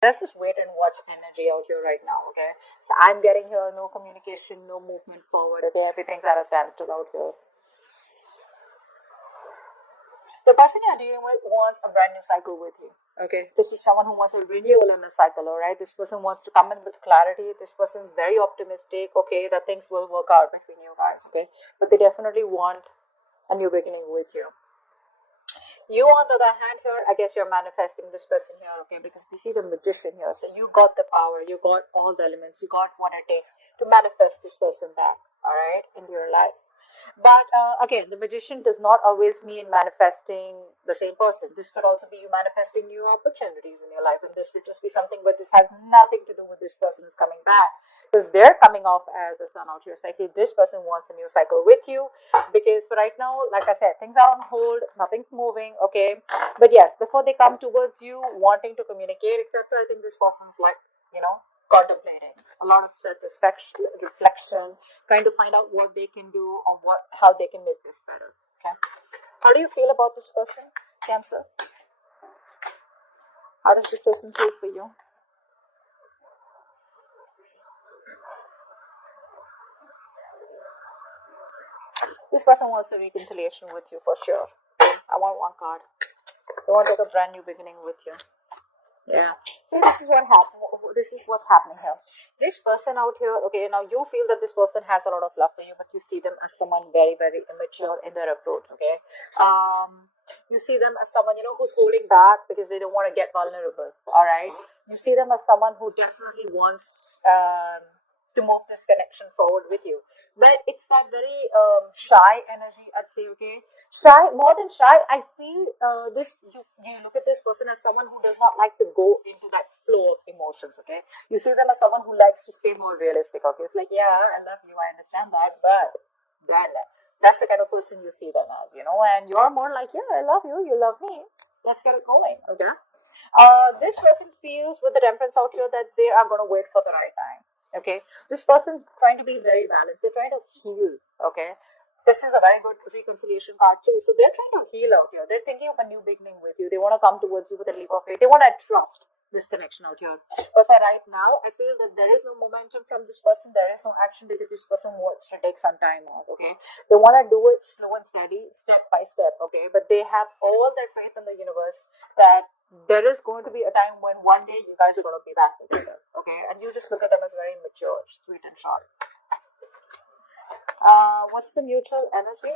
There's this wait and watch energy out here right now, okay? So I'm getting here, no communication, no movement forward, okay? Everything's at a standstill out here. The person you're dealing with wants a brand new cycle with you. Okay, this is someone who wants a renewal in a cycle, all right? This person wants to come in with clarity. This person is very optimistic, okay, that things will work out between you guys, okay? But they definitely want a new beginning with you. You, on the other hand, here, I guess you're manifesting this person here, okay? Because we see the magician here. So you got the power, you got all the elements, you got what it takes to manifest this person back, all right, into your life. But again, the magician does not always mean manifesting the same person. This could also be you manifesting new opportunities in your life, and this could just be something where this has nothing to do with this person who's coming back, because they're coming off as the sun out here. So I feel this person wants a new cycle with you, because for right now, like I said, things are on hold, nothing's moving, okay. But yes, before they come towards you, wanting to communicate, etc., I think this person's like, contemplating a lot of self-reflection, reflection, trying to find out what they can do or how they can make this better. Okay. How do you feel about this person, Cancer? How does this person feel for you? This person wants a reconciliation with you for sure. I want one card. They want like a brand new beginning with you. Yeah. See, this is what happened. This is what's happening here. This person out here, okay, now you feel that this person has a lot of love for you, but you see them as someone very, very immature in their approach, okay? You see them as someone, who's holding back because they don't want to get vulnerable, all right? You see them as someone who definitely wants to move this connection forward with you. But it's that very shy energy, I'd say, okay? Shy, more than shy, I feel you look at this person as someone who does not like to go into that flow of emotions, okay? You see them as someone who likes to stay more realistic, okay? It's like, yeah, I love you, I understand that, but then that's the kind of person you see them as, and you're more like, yeah, I love you, you love me, let's get it going, okay? This person feels with the temperance out here that they are going to wait for the right time. Okay, this person's trying to be very balanced. They're trying to heal. Okay, this is a very good reconciliation card too. So they're trying to heal out here. They're thinking of a new beginning with you. They want to come towards you with a leap of faith. They want to trust this connection out here. But for right now, I feel that there is no momentum from this person. There is no action because this person wants to take some time off. Okay, they want to do it slow and steady, step by step. Okay, but they have all their faith in the universe that there is going to be a time when one day you guys are going to be back together, okay? And you just look at them as very mature, sweet, and short. What's the mutual energy?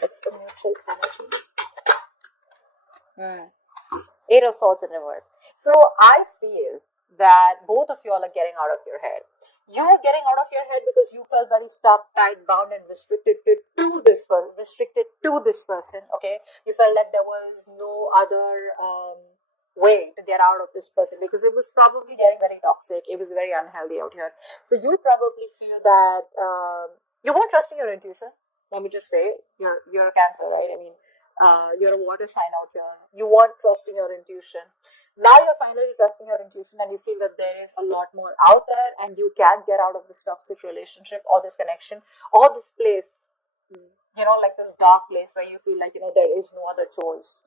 What's the mutual energy? Eight of Swords in reverse. So I feel that both of you all are getting out of your head. You are getting out of your head because you felt very stuck, tied, bound, and restricted to this person. Okay, you felt like there was no other way to get out of this person because it was probably getting very toxic. It was very unhealthy out here. So you probably feel that you weren't trusting your intuition. Let me just say, you're a Cancer, right? I mean, you're a water sign out here. You weren't trusting your intuition. Now you're finally trusting your intuition and you feel that there is a lot more out there and you can get out of this toxic relationship or this connection or this place, like this dark place where you feel like, there is no other choice.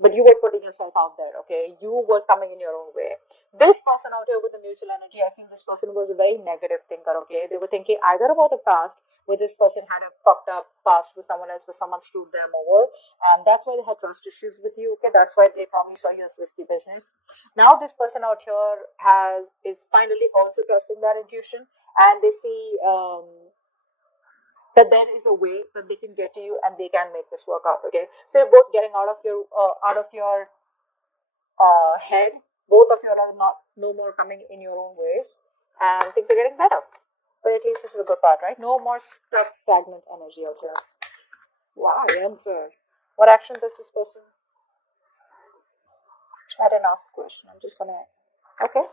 But you were putting yourself out there, okay? You were coming in your own way. This person out here with the mutual energy, I think this person was a very negative thinker, okay? They were thinking either about the past, where this person had a fucked up past with someone else, where someone screwed them over, and that's why they had trust issues with you, okay? That's why they probably saw you as risky business. Now this person out here is finally also trusting their intuition, and they see that there is a way that they can get to you and they can make this work out. Okay, so you're both getting out of your head. Both of you are not no more coming in your own ways, and things are getting better. But at least this is a good part, right? No more stuck stagnant energy out there. Wow, Emperor. What action does this person? I didn't ask the question. I'm just gonna. Okay.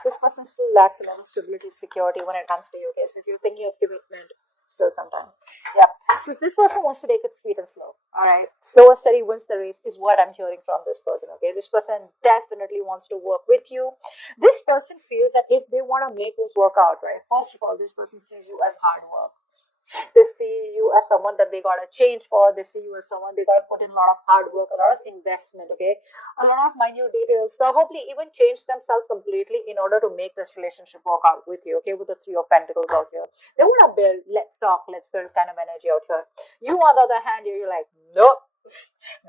This person still lacks a lot of stability and security when it comes to you. Okay, so if you're thinking of commitment, still sometime. Yeah. So this person wants to take it sweet and slow. All right. Slow and steady wins the race is what I'm hearing from this person. Okay. This person definitely wants to work with you. This person feels that if they want to make this work out, right? First of all, this person sees you as hard work. They see you as someone that they gotta change for. They see you as someone they gotta put in a lot of hard work, a lot of investment, okay? A lot of minute details, probably even change themselves completely in order to make this relationship work out with you, okay? With the Three of Pentacles out here. They wanna build, let's talk, let's build kind of energy out here. You, on the other hand, you're like, nope.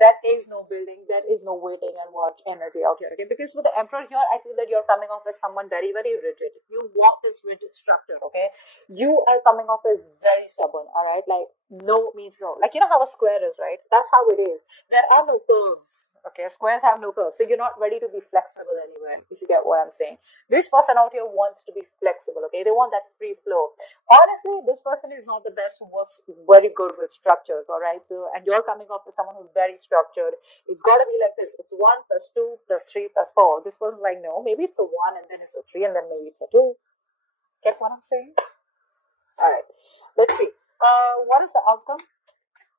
There is no building, there is no waiting and watch energy out here. Okay, because with the Emperor here, I feel that you're coming off as someone very, very rigid. You want this rigid structure, okay? You are coming off as very stubborn, all right? Like, no means no. Like, you know how a square is, right? That's how it is. There are no curves. Okay, squares have no curves, so you're not ready to be flexible anywhere, if you get what I'm saying. This person out here wants to be flexible, okay? They want that free flow. Honestly, this person is not the best who works very good with structures, all right? So, and you're coming off as someone who's very structured. It's got to be like this. It's 1 plus 2 plus 3 plus 4. This person's like, no, maybe it's a 1 and then it's a 3 and then maybe it's a 2. Get what I'm saying? All right, let's see. What is the outcome?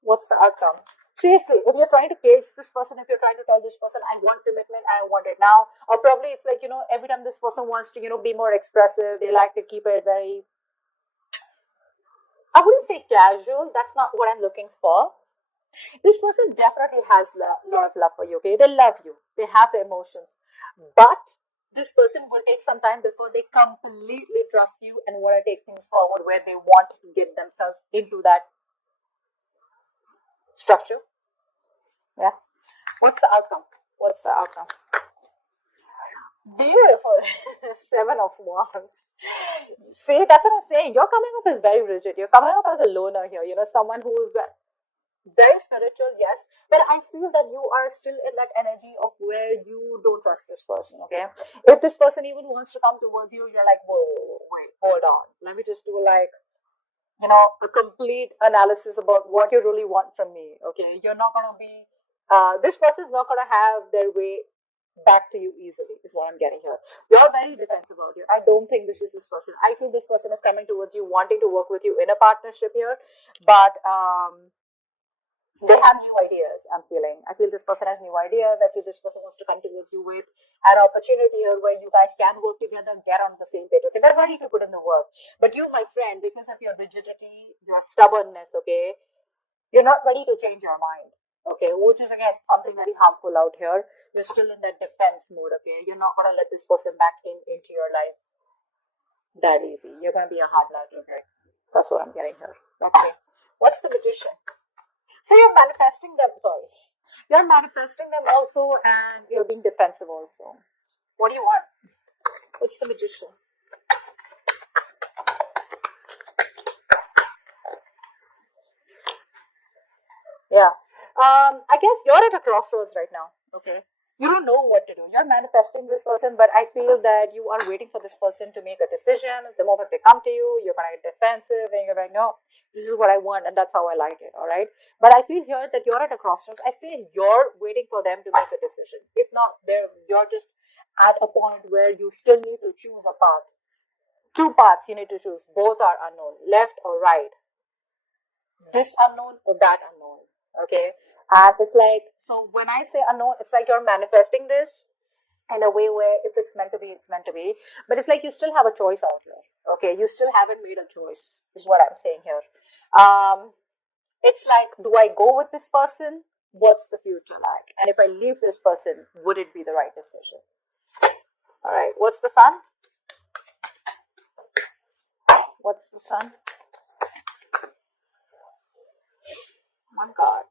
What's the outcome? Seriously, if you're trying to cage this person, if you're trying to tell this person, I want commitment, I want it now, or probably it's like, every time this person wants to, be more expressive, they like to keep it very, I wouldn't say casual, that's not what I'm looking for. This person definitely has a lot of love for you, okay? They love you, they have the emotions, but this person will take some time before they completely trust you and want to take things forward where they want to get themselves into that structure. Yeah. What's the outcome? What's the outcome? Beautiful. 7 of Wands. See, that's what I'm saying. You're coming up as very rigid. You're coming up as a loner here. Someone who's very spiritual, yes. But I feel that you are still in that energy of where you don't trust this person, okay? If this person even wants to come towards you, you're like, whoa, wait, hold on. Let me just do like, a complete analysis about what you really want from me, okay? You're not going to be, this person's not going to have their way back to you easily, is what I'm getting here. You're very defensive out here. I don't think this is this person. I feel this person is coming towards you, wanting to work with you in a partnership here, but they have new ideas, I'm feeling. I feel this person has new ideas. I feel this person wants to come towards you with an opportunity here where you guys can work together, get on the same page. Okay, they're ready to put in the work. But you, my friend, because of your rigidity, your stubbornness, okay, you're not ready to change your mind. Okay, which is again something very harmful out here. You're still in that defense mode, okay? You're not gonna let this person back into your life that easy. You're gonna be a hard nut, okay? That's what I'm getting here. Okay. What's the Magician? So you're manifesting them, sorry. You're manifesting them also and you're being defensive also. What do you want? What's the Magician? Yeah. I guess you're at a crossroads right now. Okay. You don't know what to do. You're manifesting this person, but I feel that you are waiting for this person to make a decision. The moment they come to you, you're gonna get defensive and you're like, no, this is what I want and that's how I like it. All right. But I feel here that you're at a crossroads. I feel you're waiting for them to make a decision. If not, you're just at a point where you still need to choose a path. 2 paths you need to choose. Both are unknown, left or right. This unknown or that unknown. Okay. And it's like, so when I say unknown, it's like you're manifesting this in a way where if it's meant to be, it's meant to be. But it's like you still have a choice out there. Okay. You still haven't made a choice, is what I'm saying here. It's like, do I go with this person? What's the future like? And if I leave this person, would it be the right decision? All right. What's the Sun? What's the Sun? One card.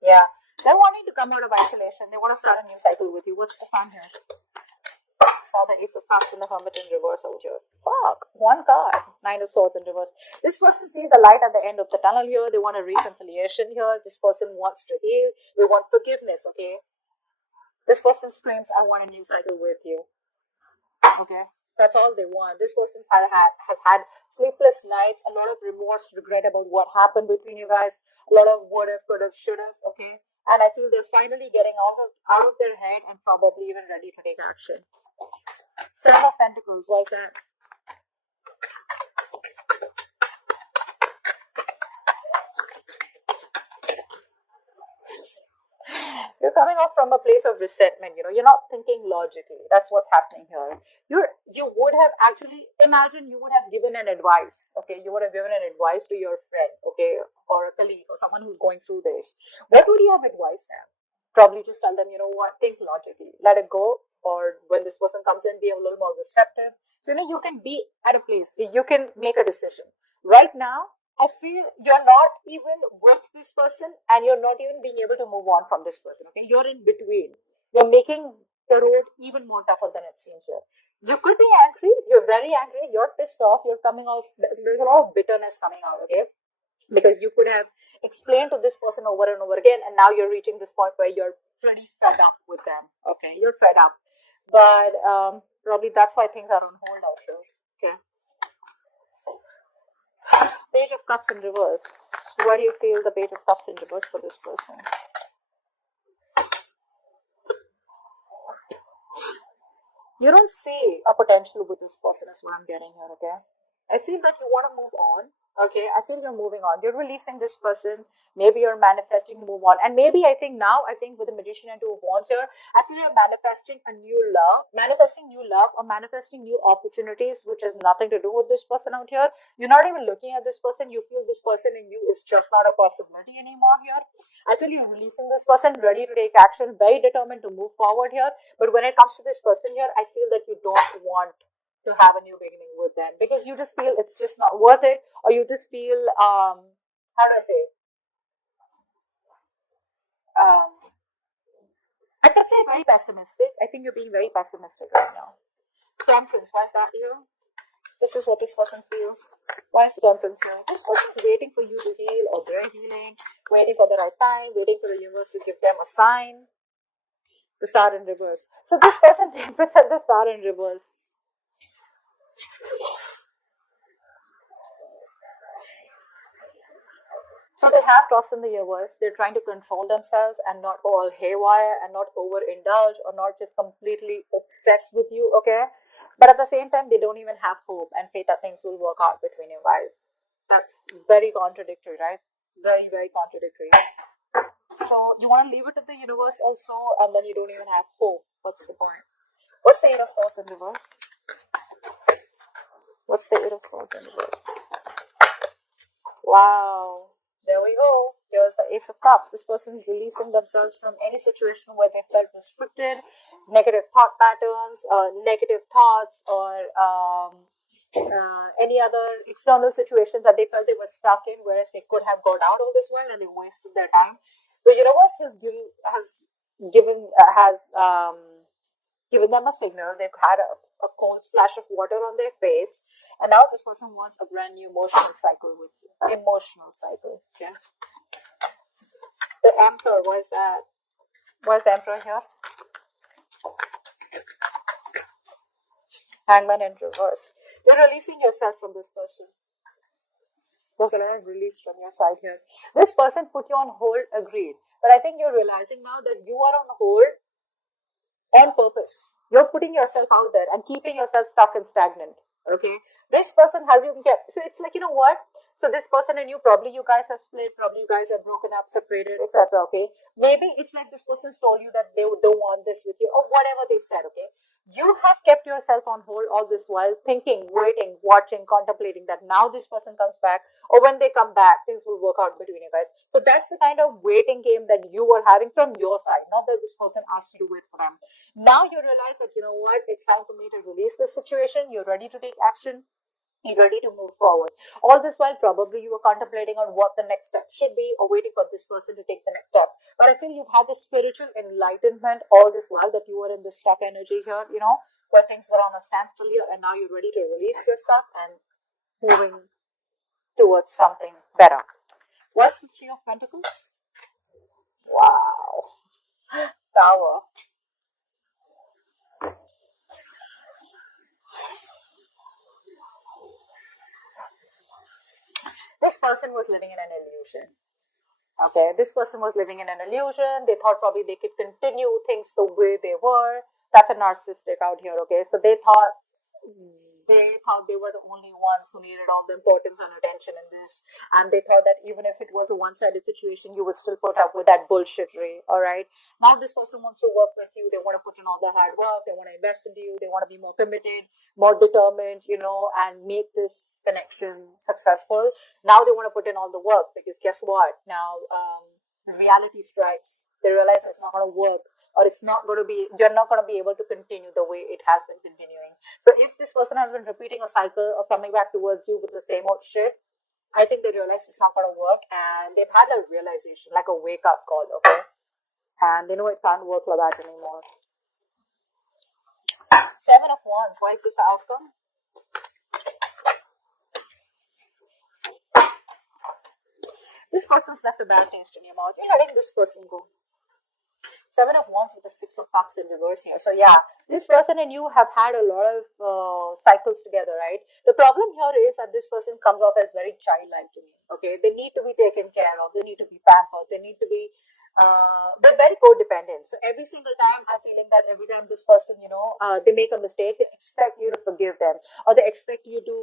Yeah. They're wanting to come out of isolation. They want to start a new cycle with you. What's the Sun here? Saw the Ace of Cups in the Hermit in reverse out here. Fuck. 1 card. 9 of Swords in reverse. This person sees a light at the end of the tunnel here. They want a reconciliation here. This person wants to heal. They want forgiveness, okay? This person screams, I want a new cycle with you. Okay? That's all they want. This person has had sleepless nights, a lot of remorse, regret about what happened between you guys, a lot of would have, could have, should have, okay? And I feel they're finally getting out of their head and probably even ready to take action. 7 of Pentacles, why is that? You're coming off from a place of resentment. You're not thinking logically. That's what's happening here. You would have actually, imagine you would have given an advice. Okay, you would have given an advice to your friend, okay, or a colleague or someone who's going through this. What would you have advised them? Probably just tell them, what, think logically, let it go. Or when this person comes in, be a little more receptive. So you can be at a place where you can make a decision. Right now, I feel you're not even with this person and you're not even being able to move on from this person. Okay, you're in between. You're making the road even more tougher than it seems here. You could be angry. You're very angry. You're pissed off. You're coming off. There's a lot of bitterness coming out. Okay, because you could have explained to this person over and over again, and now you're reaching this point where you're pretty fed up with them. Okay, you're fed up, but probably that's why things are on hold out here. Okay. Page of Cups in reverse. What do you feel the Page of Cups in reverse for this person? You don't see a potential with this person is what I'm getting here, okay? I feel that you want to move on, okay? I feel you're moving on. You're releasing this person. Maybe you're manifesting to move on. And maybe I think now, with the Magician and Two of Wands here, I feel you're manifesting a new love or manifesting new opportunities, which has nothing to do with this person out here. You're not even looking at this person. You feel this person in you is just not a possibility anymore here. I feel you're releasing this person, ready to take action, very determined to move forward here. But when it comes to this person here, I feel that you don't want to have a new beginning with them because you just feel it's just not worth it, or you just feel how do I say? Um, I could say very pessimistic. I think you're being very pessimistic right now. Temperance, why is that you? This is what this person feels. Why is the temperance here? This person is waiting for you to heal, or they're healing, waiting for the right time, waiting for the universe to give them a sign. The Star in reverse. So this person temperance at the Star in reverse. So they have trust in the universe. They're trying to control themselves and not go all haywire and not overindulge or not just completely obsessed with you, okay? But at the same time, they don't even have hope and faith that things will work out between you guys. That's very contradictory, right? Very, very contradictory. So you want to leave it to the universe also, and then you don't even have hope. What's the point? What's the Eight of Swords in reverse? What's the Eight of Swords in reverse? Wow. There we go. Here's the Ace of Cups. This person is releasing themselves from any situation where they felt restricted, negative thought patterns, negative thoughts, or any other external situations that they felt they were stuck in, whereas they could have got out of this one and they wasted their time. The universe given them a signal. They've had a cold splash of water on their face, and now this person wants a brand new emotional cycle with you. Emotional cycle. Okay. The Emperor, what is that? What is the Emperor here? Hangman in reverse. You're releasing yourself from this person. There's a lot of release from your side here. This person put you on hold, agreed. But I think you're realizing now that you are on hold on purpose. You're putting yourself out there and keeping yourself stuck and stagnant. Okay. This person has you kept. So it's like, you know what? So this person and you, probably you guys have split, probably you guys have broken up, separated, etc. Okay. Maybe it's like this person's told you that they don't want this with you, or whatever they've said. Okay. You have kept yourself on hold all this while, thinking, waiting, watching, contemplating that now this person comes back, or when they come back, things will work out between you guys. So that's the kind of waiting game that you were having from your side, not that this person asked you to wait for them. Now you realize that, you know what, it's time for me to release this situation. You're ready to take action. You're ready to move forward. All this while, probably you were contemplating on what the next step should be, or waiting for this person to take the next step. But I feel you've had this spiritual enlightenment all this while, that you were in this stuck energy here, where things were on a standstill here, and now you're ready to release yourself and moving towards something better. What's the Three of Pentacles? Wow. Tower. This person was living in an illusion. Okay, this person was living in an illusion. They thought probably they could continue things the way they were. That's a narcissistic out here. Okay, so they thought they thought they were the only ones who needed all the importance and attention in this. And they thought that even if it was a one-sided situation, you would still put up with that bullshittery. All right. Now this person wants to work with you. They want to put in all the hard work. They want to invest into you. They want to be more committed, more determined, and make this connection successful. Now they want to put in all the work because guess what? Now reality strikes. They realize it's not going to work, or it's not going to be, you're not going to be able to continue the way it has been continuing. So if this person has been repeating a cycle of coming back towards you with the same old shit, I think they realize it's not going to work, and they've had a realization, like a wake up call, okay? And they know it can't work like that anymore. Seven of Wands, why is this the outcome? This person's left a bad taste in your mouth. You're letting this person go. Seven of Wands with the Six of Cups in reverse here. So yeah, this person and you have had a lot of cycles together, right? The problem here is that this person comes off as very childlike to me. Okay, they need to be taken care of. They need to be pampered. They need to be. They're very codependent. So every single time I'm feeling that every time this person, they make a mistake, they expect you to forgive them, or they expect you to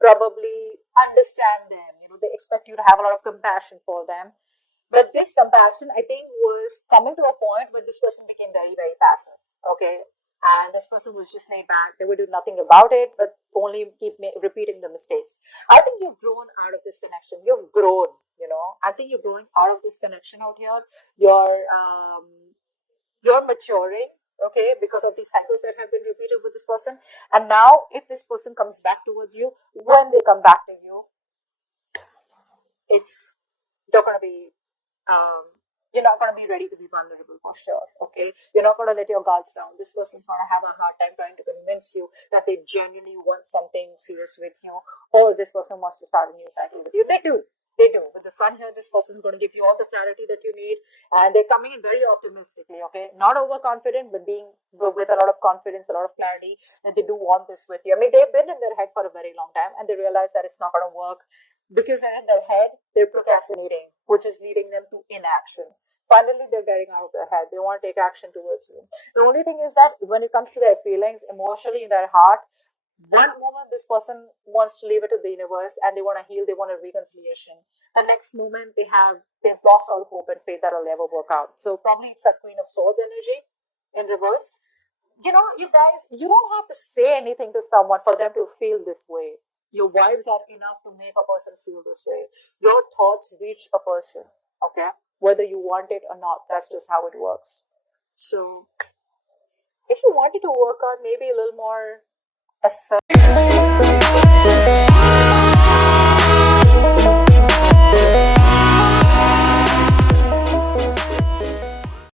probably understand them. They expect you to have a lot of compassion for them. But this compassion, I think, was coming to a point where this person became very, very passive. Okay. And this person was just laid back. They would do nothing about it, but only keep repeating the mistakes. I think you've grown out of this connection. You've grown, I think you're growing out of this connection out here. You're maturing, okay, because of these cycles that have been repeated with this person. And now, if this person comes back towards you, when they come back to you, they're going to be you're not going to be ready to be vulnerable for sure, okay? You're not going to let your guards down. This person's going to have a hard time trying to convince you that they genuinely want something serious with you, or this person wants to start a new cycle with you. They do. With the sun here, this person is going to give you all the clarity that you need, and they're coming in very optimistically, okay? Not overconfident, but being with a lot of confidence, a lot of clarity, that they do want this with you. I mean, they've been in their head for a very long time, and they realize that it's not going to work. Because they're in their head, they're procrastinating, which is leading them to inaction. Finally, they're getting out of their head. They want to take action towards you. The only thing is that when it comes to their feelings, emotionally in their heart, one moment this person wants to leave it to the universe and they want to heal, they want a reconciliation. The next moment they've lost all hope and faith that it'll never work out. So probably it's that Queen of Swords energy in reverse. You guys, you don't have to say anything to someone for them to feel this way. Your vibes are enough to make a person feel this way. Your thoughts reach a person, okay? Whether you want it or not, that's just how it works. So, if you wanted to work out maybe a little more assertive,